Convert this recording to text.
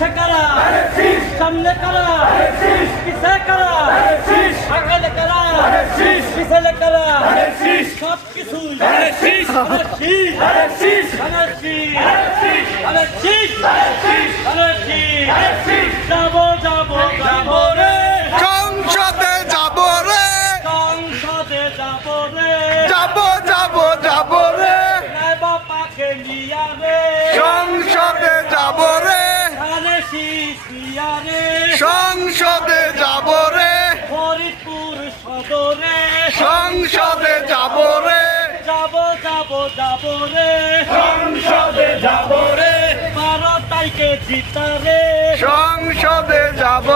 আছে কারা সামনে কারা পিছে কারা আগে কারা পিছনে কারা সব কিছুই যাবো যাবো যাবো রে সংসদে যাব রে সংসদে যাবো রে যাবো যাবো যাবো রে বাপাকে নিয়া রে সংসদে যাব রে সংসদে যাব রে ফরিদপুর সদরে সংসদে যাব রে যাবো যাবো যাবো রে সংসদে যাব রে 12 তারিখে জিতা রে সংসদে যাব